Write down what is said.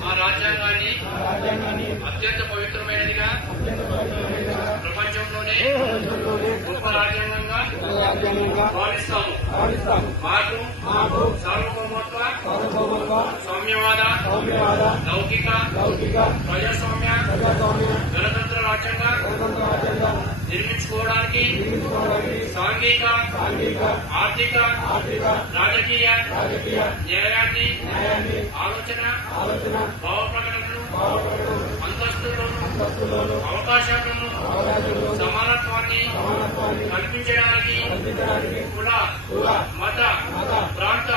మా రాజ్యాంగాన్ని అత్యంత పవిత్రమైనదిగా ప్రపంచంలోనే గొప్ప రాజ్యాంగంగా భావిస్తాము. మాకు సార్వభౌమత్వ, సౌమ్యవాద, లౌకిక, ప్రజాస్వామ్య, గణతంత్ర రాజ్యంగా నిర్మించుకోవడానికి సాంఘిక, ఆర్థిక, రాజకీయ న్యాయాన్ని, ఆలోచన, భావ ప్రకటనలు, అంతస్తులను, అవకాశాలను, సమానత్వాన్ని కల్పించడానికి కుల, మత, ప్రాంత,